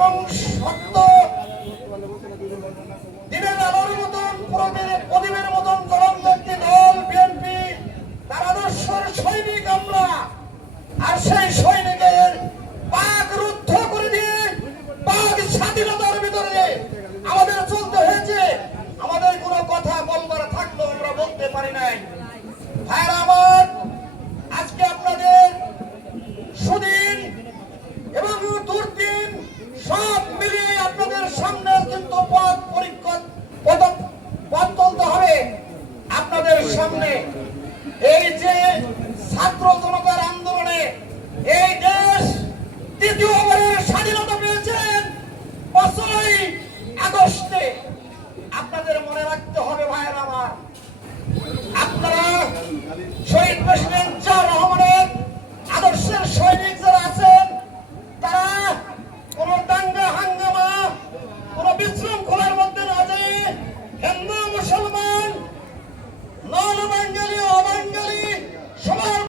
এবং সত্য দিনের আলোর মতন প্রদীপের মতন জ্বলন্ত একটি দল বিএনপি, তার আদর্শের সৈনিক আমরা। আর সেই সৈনিকের পাক রুদ্ধ করে দিয়ে পাক স্বাধীনতার ভিতরে আমাদের চলতে হয়েছে। আমাদের কোনো কথা বলবার থাকলেও আমরা বলতে পারি নাই। ভাইরা আমার,